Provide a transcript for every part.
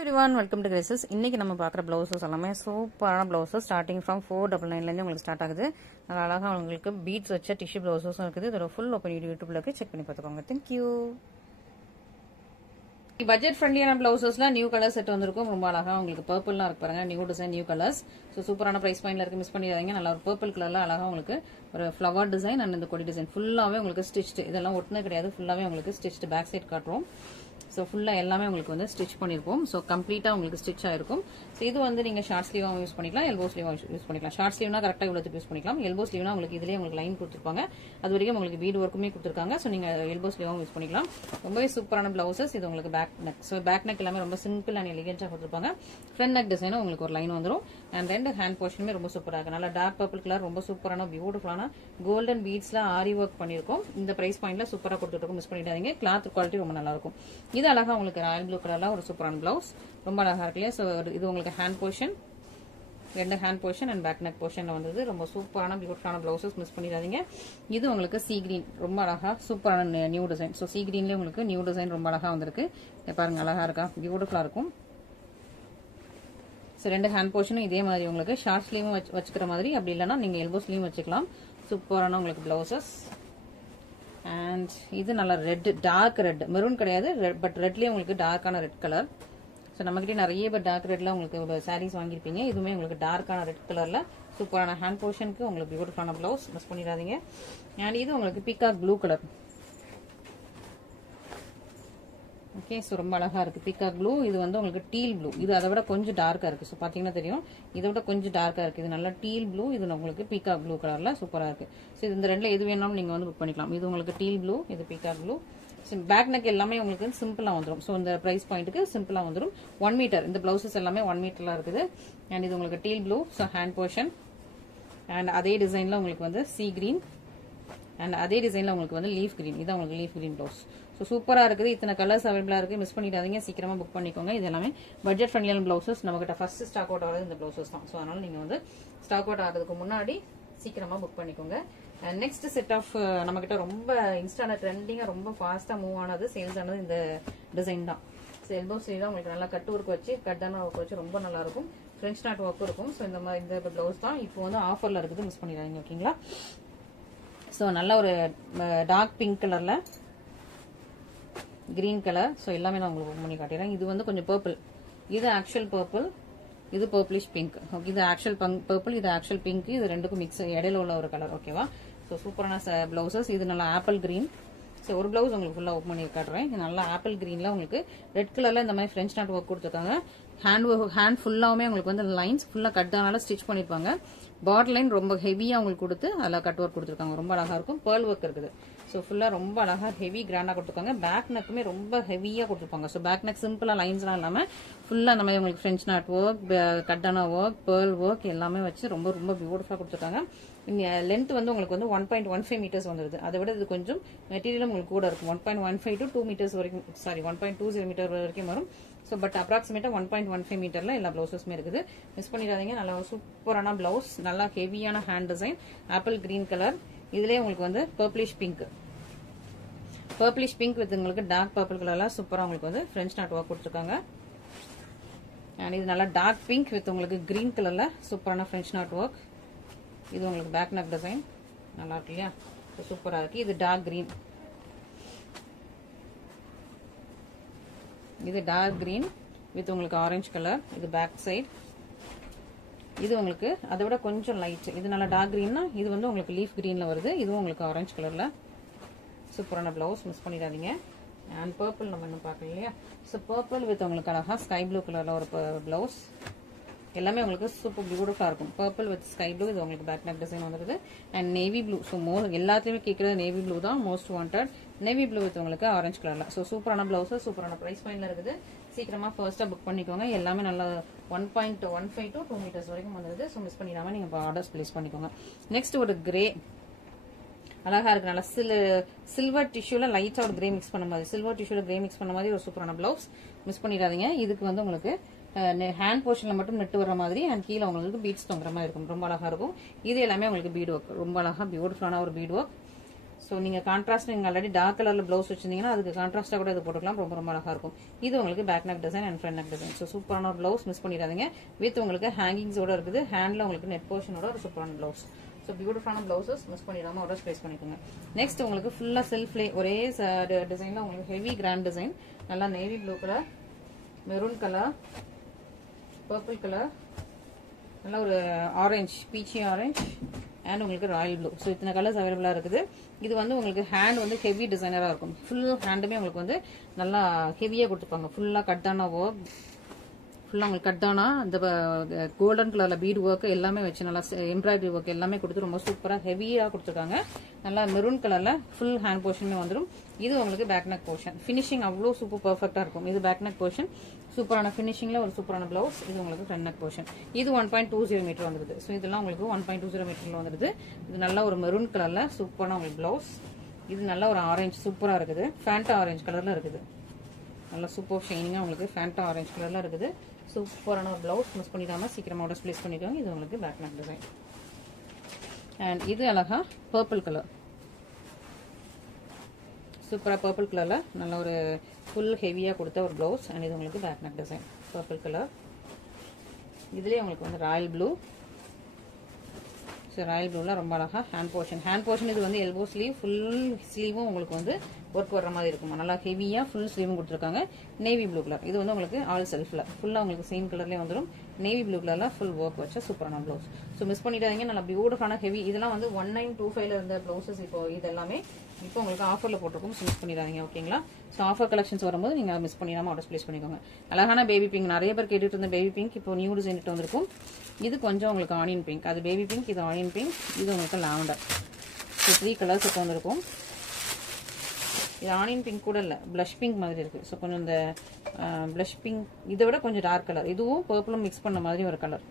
everyone, welcome to Graces. இன்னைக்கு நம்ம பார்க்குற ப்ளவுசஸ் எல்லாமே சூப்பரான ப்ளவுசஸ் ஸ்டார்டிங் ஃப்ரம் 499 உங்களுக்கு ஸ்டார்ட் ஆகுது. நல்லா அழகாக உங்களுக்கு பீட்ஸ் வச்ச டிஷ்யூ ப்ளவுசஸும் இருக்குது. இதோட ஃபுல் ஓப்பன் யூடியூப்ல இருக்கு, செக் பண்ணி பார்த்துக்கோங்க. தேங்க்யூ. பட்ஜெட் ஃப்ரெண்ட்லியான ப்ளவுசஸ்ல நியூ கலர் செட் வந்திருக்கும். ரொம்ப அழகா உங்களுக்கு பர்பிள்லாம் இருக்கு பாருங்க, new design new colours. So சூப்பரான பிரைஸ் பாயிண்ட்ல இருக்கு, மிஸ் பண்ணிடாதீங்க. நல்லா ஒரு பர்பிள் கலர்ல அழகா உங்களுக்கு ஒரு ஃப்ளவர் டிசைன் அண்ட் இந்த கொடி டிசைன் ஃபுல்லாவே உங்களுக்கு ஸ்டிச்டு. இதெல்லாம் ஒட்டுனது கிடையாது, ஃபுல்லாவே உங்களுக்கு ஸ்டிச்டு. பேக் சைட் காட்டுறோம். ஸோ ஃபுல்லாக எல்லாமே உங்களுக்கு வந்து ஸ்டிச் பண்ணியிருப்போம். ஸோ கம்ப்ளீட்டாக உங்களுக்கு ஸ்டிச் ஆயிருக்கும். ஸோ இது வந்து நீங்கள் ஷார்ட் ஸ்லீவாகவும் யூஸ் பண்ணிக்கலாம், எல்போ ஸ்லீவாகவும் யூஸ் பண்ணிக்கலாம். ஷார்ட் ஸ்லீவ்னா கரெக்டாக இவ்வளோத்துக்கு யூஸ் பண்ணிக்கலாம். எல்போ ஸ்லீவ்னா உங்களுக்கு இதுலேயே உங்களுக்கு லைன் கொடுத்துருப்பாங்க, அது வரைக்கும் உங்களுக்கு பீட் ஒர்க்குமே கொடுத்துருக்காங்க. ஸோ நீங்கள் எல்போ ஸ்லீவாகவும் யூஸ் பண்ணிக்கலாம். ரொம்பவே சூப்பரான ப்ளவுசஸ். இது உங்களுக்கு back neck. So back neck எல்லாமே ரொம்ப சிம்பிள் அண்ட் எலிகென்ட்டாக கொடுத்துருப்பாங்க. ஃப்ரண்ட் நெக் டிசைனும் உங்களுக்கு ஒரு லைன் வந்துடும். அண்ட் ரெண்டு ஹேண்ட் போர்ஷனுமே ரொம்ப சூப்பராக இருக்கு. நல்லா டார்க் பர்பிள் கலர், ரொம்ப சூப்பரான பியூட்டிஃபுல்லான கோல்டன் பீட்ஸ்ல ஆரி ஒர்க் பண்ணியிருக்கோம். இந்த பிரைஸ் பாயிண்ட்ல சூப்பராக கொடுத்துருக்கோம், மிஸ் பண்ணிடாதீங்க. கிளாத் குவாலிட்டி ரொம்ப நல்லா இருக்கும். இது அழகா உங்களுக்கு ராயல் ப்ளூ கலர்ல ஒரு சூப்பரான பிளவுஸ், ரொம்ப அழகா இருக்கு இல்லையா. ஸோ இது உங்களுக்கு ஹேண்ட் போர்ஷன், ரெண்டு hand portion and back neck போர்ஷன்ல வந்தது. ரொம்ப சூப்பரான பியூட்டிஃபுல்லான பிளவுசஸ், மிஸ் பண்ணிடாதீங்க. இது உங்களுக்கு சீ கிரீன், ரொம்ப அழகா சூப்பரான நியூ டிசைன். ஸோ சீ கிரீன்லேயே உங்களுக்கு நியூ டிசைன் ரொம்ப அழகா வந்திருக்கு. பாருங்க, அழகா இருக்கா, பியூட்டிஃபுல்லா இருக்கும். ஸோ ரெண்டு ஹேண்ட் போர்ஷனும் இதே மாதிரி உங்களுக்கு ஷார்ட் ஸ்லீவும் வச்சுக்கிற மாதிரி, அப்படி இல்லைன்னா நீங்க எல்போ ஸ்லீவும் வச்சுக்கலாம். சூப்பரான உங்களுக்கு பிளவுசஸ். அண்ட் இது நல்ல ரெட், டார்க் ரெட், மெரூன் கிடையாது, பட் ரெட்லயே உங்களுக்கு டார்க்கான ரெட் கலர். ஸோ நம்மகிட்ட நிறைய பேர் டார்க் ரெட்ல உங்களுக்கு சாரீஸ் வாங்கியிருப்பீங்க. இதுவுமே உங்களுக்கு டார்க்கான ரெட் கலர்ல சூப்பரான ஹேண்ட் போர்ஷனுக்கு உங்களுக்கு பியூட்டிஃபுல்லான பிளவுஸ், மிஸ் பண்ணிடாதீங்க. அண்ட் இது உங்களுக்கு peacock blue colour. Okay, so ரொம்ப அழகா இருக்கு பீகாக் ப்ளூ. இது வந்து உங்களுக்கு டீல் ப்ளூ, இது அதை விட கொஞ்சம் டார்க்கா இருக்கு. ஸோ பாத்தீங்கன்னா தெரியும், இதை விட கொஞ்சம் டார்க்கா இருக்கு. இது நல்லா டீல் ப்ளூ, இது உங்களுக்கு பீகாக் ப்ளூ கலர்ல சூப்பரா இருக்கு. ஸோ இந்த ரெண்டுல எது வேணாலும் நீங்க வந்து புக் பண்ணிக்கலாம். இது உங்களுக்கு டீல் ப்ளூ, இது பீகாக் ப்ளூ. பேக் நெக் எல்லாமே உங்களுக்கு சிம்பிளா வந்துடும். ஸோ இந்த பிரைஸ் பாயிண்ட்டுக்கு சிம்பிளா வந்துடும். 1 மீட்டர் இந்த பிளவுசஸ் எல்லாமே 1 மீட்டர்ல இருக்குது. அண்ட் இது உங்களுக்கு deal blue, so hand portion. And அதே டிசைன்ல உங்களுக்கு வந்து சீ கிரீன், அண்ட் அதே டிசைன்ல உங்களுக்கு வந்து லீஃப் கிரீன். இதான் உங்களுக்கு லீஃப் கிரீன் பிளவுஸ். ஸோ சூப்பரா இருக்குது. இத்தனை கலர்ஸ் அவைலபிளா இருக்கு, மிஸ் பண்ணிடாதீங்க. சீக்கிரமா புக் பண்ணிக்கோங்க. இது எல்லாமே பட்ஜெட் ஃப்ரெண்ட்லியான பிளவுசஸ். நம்ம கிட்ட ஃபர்ஸ்ட் ஸ்டாக் அவுட் ஆகுது இந்த பிளவுசஸ் தான். ஸோ அதனால நீங்க வந்து ஸ்டாக் அவுட் ஆகிறதுக்கு முன்னாடி சீக்கிரமா புக் பண்ணிக்கோங்க. நெக்ஸ்ட் செட் ஆஃப் நம்ம கிட்ட ரொம்ப இன்ஸ்டால ட்ரெண்டிங்கா ரொம்ப ஃபாஸ்டா மூவ் ஆனது, சேல்ஸ் ஆனது இந்த டிசைன் தான். எல்போ ஸ்லீவ்ல உங்களுக்கு நல்லா கட் ஒர்க் வச்சு, கட்டான ஒர்க் வச்சு ரொம்ப நல்லா இருக்கும். ஃப்ரெஞ்ச் நாட் ஒர்க் இருக்கும். ஸோ இந்த மாதிரி இந்த பிளவுஸ் தான் இப்போ வந்து ஆஃபர்ல இருக்குது, மிஸ் பண்ணிடாதீங்க. ஓகேங்களா. ஸோ நல்ல ஒரு டார்க் பிங்க் கலர்ல கிரீன் கலர். ஸோ எல்லாமே நான் உங்களுக்கு பண்ணி காட்டுறேன். இது வந்து கொஞ்சம் பர்பிள், இது ஆக்சுவல் பர்பிள், இது பர்பிளிஷ் பிங்க். ஓகே, இது ஆக்சுவல் பர்பிள், இது ஆக்சுவல் பிங்க். இது ரெண்டுக்கும் மிக்ஸ் இடையில உள்ள ஒரு கலர். ஓகேவா. ஸோ சூப்பரான பிளவுசஸ். இது நல்லா ஆப்பிள் கிரீன். ஸோ ஒரு பிளவுஸ் உங்களுக்கு ஃபுல்லா ஓப்பன் பண்ணி காட்டுறேன். இது நல்லா ஆப்பிள் கிரீன்ல உங்களுக்கு ரெட் கலர்ல இந்த மாதிரி ஃப்ரெஞ்ச் நாட் ஒர்க் கொடுத்துருக்காங்க. ஹேண்ட் ஃபுல்லாவுமே உங்களுக்கு வந்து லைன்ஸ் ஃபுல்லா கட்டானால ஸ்டிச் பண்ணிருப்பாங்க. பார்டர் லைன் ரொம்ப ஹெவியா உங்களுக்கு கொடுத்து அதில் கட் ஒர்க் கொடுத்துருக்காங்க. ரொம்ப அழகா இருக்கும். பேர்ல் ஒர்க் இருக்குது. ஸோ ஃபுல்லா ரொம்ப அழகா ஹெவி கிராண்டா கொடுத்துருக்காங்க. பேக் நெக்குமே ரொம்ப ஹெவியா கொடுத்துருப்பாங்க. ஸோ பேக் நெக் சிம்பிளா லைன்ஸ்லாம் இல்லாம ஃபுல்லா அந்த மாதிரி உங்களுக்கு ஃப்ரெஞ்ச் நாட் ஒர்க், கட்டானா ஒர்க், பேர்ல் ஒர்க் எல்லாமே வச்சு ரொம்ப ரொம்ப பியூட்டிஃபுல்லா கொடுத்துருக்காங்க. லென்த் வந்து உங்களுக்கு வந்து 1.15 மீட்டர்ஸ் வந்துருது. அதை விட இது கொஞ்சம் மெட்டீரியலும் உங்களுக்கு கூட இருக்கும். 1.15 to 2 மீட்டர்ஸ் வரைக்கும், சாரி 1.20 மீட்டர் வரைக்கும் வரும். ஸோ பட் அப்ராக்சிமேட்டா 1.15 மீட்டர்ல எல்லா பிளவுசஸுமே இருக்குது, மிஸ் பண்ணிடாதீங்க. நல்லா சூப்பரான பிளவுஸ், நல்லா ஹெவியான hand design, apple green colour. இதுலயே உங்களுக்கு வந்து பர்பிளிஷ் பிங்க் வித் உங்களுக்கு டார்க் பர்பிள் கலர்ல சூப்பரா உங்களுக்கு வந்து ஃப்ரெஞ்ச் நாட் ஒர்க் கொடுத்துருக்காங்க. அண்ட் இது நல்லா டார்க் பிங்க் வித் உங்களுக்கு கிரீன் கலர்ல சூப்பரான ஃப்ரெஞ்ச் நாட் ஒர்க். இது உங்களுக்கு பேக் நெக் டிசைன் நல்லா இருக்கு இல்லையா. சூப்பரா இருக்கு. இது டார்க் கிரீன், இது டார்க் கிரீன் வித் உங்களுக்கு ஆரஞ்சு கலர். இது பேக் சைடு. இது உங்களுக்கு அதை விட கொஞ்சம் லைட், இது நல்லா டார்க் கிரீன்னா இது வந்து உங்களுக்கு லீஃப் கிரீன்ல வருது. இதுவும் உங்களுக்கு ஆரஞ்சு கலர்ல சூப்பரான பிளவுஸ், மிஸ் பண்ணிடாதீங்க. அண்ட் பர்பிள் நம்ம இன்னும் பார்க்கல இல்லையா. ஸோ பர்பிள் வித் உங்களுக்கு அழகா ஸ்கை ப்ளூ கலர்ல ஒரு பிளவுஸ். எல்லாமே உங்களுக்கு சூப்பர் பியூட்டிஃபுல்லா இருக்கும். Purple with sky blue. இது உங்களுக்கு பேக் நெக் டிசைன் வந்துருது. And navy blue. ஸோ எல்லாத்துலயுமே கேட்கறது நேவி ப்ளூ தான் most wanted. Navy blue with உங்களுக்கு ஆரஞ்சு கலர்ல. ஸோ சூப்பரான பிளவுஸ், சூப்பரான பிரைஸ் பாயிண்ட்ல இருக்குது. சீக்கிரமா ஃபர்ஸ்டா புக் பண்ணிக்கோங்க. எல்லாமே நல்லா 1.15 to 2 மீட்டர்ஸ் வரைக்கும் வந்துருது. ஸோ மிஸ் பண்ணிடாம நீங்க ஆர்டர்ஸ் பிளேஸ் பண்ணிக்கோங்க. நெக்ஸ்ட் ஒரு கிரே அழகா இருக்கு. நல்லா சில்வர் டிஷ்யூல லைட்டா ஒரு கிரே மிக்ஸ் பண்ண மாதிரி, சில்வர் டிஷ்யூல கிரே மிக்ஸ் பண்ண மாதிரி ஒரு சூப்பரான பிளவுஸ், மிஸ் பண்ணிடாதீங்க. இதுக்கு வந்து உங்களுக்கு ஹேண்ட் போர்ஷன்ல மட்டும் நெட்டு வர மாதிரி அண்ட் கீழே உங்களுக்கு பீட்ஸ் தொங்குற மாதிரி இருக்கும். ரொம்ப அழகா இருக்கும். இது எல்லாமே உங்களுக்கு பீட் ஒர்க், ரொம்ப அழகா பியூட்டிஃபுல்லான ஒரு பீட் ஒர்க். ஸோ நீங்கள் கான்ட்ராஸ்ட் நீங்கள் ஆல்ரெடி டார்க் கலரில் ப்ளவுஸ் வச்சிருந்தீங்கன்னா அதுக்கு கான்ட்ராஸ்ட்டாக கூட இது போட்டுக்கலாம். ரொம்ப ரொம்ப அழகாக இருக்கும். இது உங்களுக்கு back neck design and front neck design. So சூப்பரான ஒரு ப்ளவுஸ் மிஸ் பண்ணிடாதீங்க. வித் உங்களுக்கு ஹேங்கிங்ஸோட இருக்குது. ஹேண்டில் உங்களுக்கு நெட் போர்ஷனோட ஒரு சூப்பரான ப்ளவுஸ். ஸோ பியூட்டிஃபுல்லான ப்ளவுசஸ் மிஸ் பண்ணிடாமல் ஆர்டர் ப்ளேஸ் பண்ணிக்கோங்க. நெக்ஸ்ட் உங்களுக்கு ஃபுல்லாக செல்ஃப்லே ஒரே டிசைனில் உங்களுக்கு ஹெவி கிராண்ட் டிசைன். நல்லா navy blue colour, maroon colour, purple colour, நல்லா ஒரு ஆரஞ்சு, பீச்சி ஆரஞ்சு அண்ட் உங்களுக்கு ராயல் ப்ளூ. ஸோ இத்தனை கலர்ஸ் அவைலபிளாக இருக்குது. இது வந்து உங்களுக்கு ஹேண்ட் வந்து ஹெவி டிசைனராக இருக்கும். ஃபுல் ஹேண்டுமே உங்களுக்கு வந்து நல்லா ஹெவியாக கொடுத்துருப்பாங்க. ஃபுல்லாக கட்டான ஒர்க், ஃபுல்லாக உங்களுக்கு கட்டானா அந்த கோல்டன் கலரில் பீட் ஒர்க் எல்லாமே வச்சு நல்லா எம்ப்ராய்டரி ஒர்க் எல்லாமே கொடுத்து ரொம்ப சூப்பராக ஹெவியாக கொடுத்துருக்காங்க. நல்லா மெரூன் கலரில் ஃபுல் ஹேண்ட் போர்ஷனுமே வந்துடும். இது உங்களுக்கு பேக் நெக் போர்ஷன். ஃபினிஷிங் அவ்வளோ சூப்பர் பர்ஃபெக்டாக இருக்கும். இது பேக் நெக் போர்ஷன். சூப்பரான ஃபினிஷிங்கில் ஒரு சூப்பரான ப்ளவுஸ். இது உங்களுக்கு ஃப்ரண்ட் நெக் போர்ஷன். இது 1.20 மீட்டர் வந்துடுது. ஸோ இதெல்லாம் உங்களுக்கு 1.20 மீட்டரில் வந்துடுது. இது நல்ல ஒரு மெரூன் கலரில் சூப்பரான உங்களுக்கு ப்ளவுஸ். இது நல்ல ஒரு ஆரஞ்சு சூப்பராக இருக்குது. ஃபேண்டா ஆரஞ்சு கலரில் இருக்குது. நல்லா சூப்பர் ஷைனிங்காக உங்களுக்கு ஃபேண்டா ஆரஞ்சு கலரில் இருக்குது. சூப்பரான ஒரு ப்ளவுஸ் மிஸ் பண்ணிடாமல் சீக்கிரமாக ஆர்டர் ப்ளேஸ் பண்ணிக்கோங்க. இது உங்களுக்கு பேக் நெக் டிசைன். அண்ட் இது அழகா பர்பிள் கலர். சூப்பராக பர்பிள் கலரில் நல்ல ஒரு ஃபுல் ஹெவியாக கொடுத்த ஒரு ப்ளவுஸ். அண்ட் இது உங்களுக்கு back neck design. Purple colour. இதுலேயே உங்களுக்கு வந்து ராயல் ப்ளூ. ஸோ ராயல் ப்ளூவில் ரொம்ப அழகாக ஹேண்ட் போர்ஷன். ஹேண்ட் போர்ஷன் இது வந்து எல்போ ஸ்லீவ், ஃபுல் ஸ்லீவும் உங்களுக்கு வந்து ஒர்க் வர்ற மாதிரி இருக்கும். நல்லா ஹெவியாக ஃபுல் ஸ்லீவும் கொடுத்துருக்காங்க. Navy blue colour. இது வந்து உங்களுக்கு ஆல் செல்ஃபில் ஃபுல்லாக உங்களுக்கு சேம் கலர்லேயே வந்துடும். நேவி ப்ளூ கலரில் ஃபுல் ஒர்க் வச்ச சூப்பரான ப்ளவுஸ். ஸோ மிஸ் பண்ணிடாதீங்க. நல்லா பியூட்டிஃபுல்லான ஹெவி. இதெல்லாம் வந்து 1925 இருந்த ப்ளவுசஸ். இப்போ இது எல்லாமே இப்போ உங்களுக்கு ஆஃபரில் போட்டிருக்கும். ஸோ மிஸ் பண்ணிடாதீங்க. ஓகேங்களா? ஸோ ஆஃபர் கலெக்ஷன்ஸ் வரும்போது நீங்கள் மிஸ் பண்ணிடாமல் ஆர்டர் ப்ளேஸ் பண்ணிக்கோங்க. அழகான பேபி பிங்க். நிறைய பேர் கேட்டுட்டு இருந்த பேபி பிங்க் இப்போ நியூ டிசைன் வந்திருக்கும். இது கொஞ்சம் உங்களுக்கு ஆனியன் பிங்க். அது பேபி பிங்க், இது ஆனியன் பிங்க், இது உங்களுக்கு லாவெண்டர். ஸோ 3 கலர்ஸ் இப்போ வந்திருக்கும். இது ஆனியன் பிங்க் கூட இல்லை, ப்ளஷ் பிங்க் மாதிரி இருக்குது. ஸோ கொஞ்சம் இந்த ப்ளஷ் பிங்க் இதை விட கொஞ்சம் டார்க் கலர். இதுவும் பர்பிளும் மிக்ஸ் பண்ண மாதிரி ஒரு கலர்.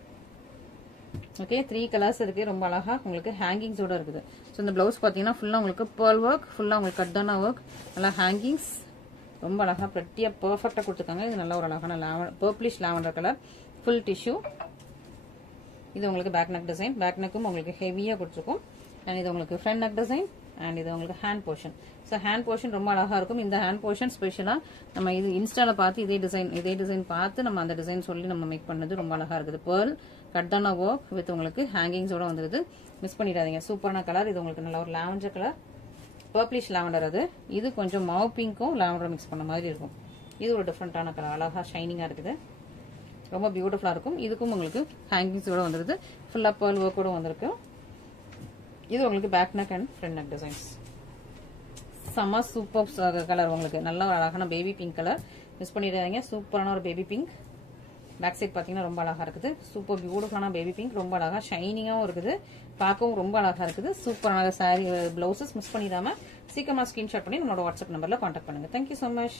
ஓகே, 3 கலர்ஸ் இருக்குது. ரொம்ப அழகாக உங்களுக்கு ஹேங்கிங்ஸோட இருக்குது. ஸோ இந்த ப்ளவுஸ் பார்த்தீங்கன்னா ஃபுல்லாக உங்களுக்கு பேர்ல் ஒர்க், ஃபுல்லாக உங்களுக்கு கட்டான ஒர்க், நல்லா ஹேங்கிங்ஸ் ரொம்ப அழகாக ப்ரெட்டியாக பர்ஃபெக்டாக கொடுத்துருக்காங்க. இது நல்ல ஒரு அழகான purplish lavender colour, full tissue. இது உங்களுக்கு பேக் நெக் டிசைன். பேக் நெக்கும் உங்களுக்கு ஹெவியாக கொடுத்துருக்கும். அண்ட் இது உங்களுக்கு ஃப்ரண்ட் நெக் டிசைன். அண்ட் இது உங்களுக்கு hand portion. So hand portion ரொம்ப அழகாக இருக்கும். இந்த ஹேண்ட் போர்ஷன் ஸ்பெஷலாக நம்ம இது இன்ஸ்டாவில் பார்த்து இதே டிசைன் பார்த்து நம்ம அந்த டிசைன் சொல்லி நம்ம மேக் பண்ணது ரொம்ப அழகாக இருக்குது. பேர்ல் கட்டான ஒர்க் வித் உங்களுக்கு ஹேங்கிங்ஸோட வந்துருது. மிஸ் பண்ணிடாதீங்க. சூப்பரான கலர். இது உங்களுக்கு நல்ல ஒரு லாவெண்டர் கலர், பர்பிளிஷ் லாவெண்டர். அது இது கொஞ்சம் மாவு பிங்க்கும் லாவெண்டர் மிக்ஸ் பண்ண மாதிரி இருக்கும். இது ஒரு டிஃப்ரெண்டான கலர். அழகாக ஷைனிங்காக இருக்குது. ரொம்ப பியூட்டிஃபுல்லாக இருக்கும். இதுக்கும் உங்களுக்கு ஹேங்கிங்ஸோட வந்துருது. ஃபுல்லாக பேர்ல் ஒர்க்கோட வந்திருக்கு. இது உங்களுக்கு back neck and front neck designs. செம்ம சூப்பர் கலர். உங்களுக்கு நல்ல ஒரு அழகான பேபி பிங்க் கலர். மிஸ் பண்ணிடாதீங்க. சூப்பரான ஒரு பேபி பிங்க். பேக் சைட் பார்த்தீங்கன்னா ரொம்ப அழகாக இருக்குது. சூப்பர் பியூட்டிஃபுல்லான பேபி பிங்க். ரொம்ப அழகாக ஷைனிங்காகவும் இருக்குது. பார்க்கவும் ரொம்ப அழகாக இருக்குது. சூப்பரான சாரீ ப்ளவுசஸ் மிஸ் பண்ணிடாமல் சீக்கிரமாக ஸ்க்ரீன்ஷாட் பண்ணி நம்மளோட வாட்ஸ்அப் நம்பரில் கான்டாக்ட் பண்ணுங்கள். Thank you so much.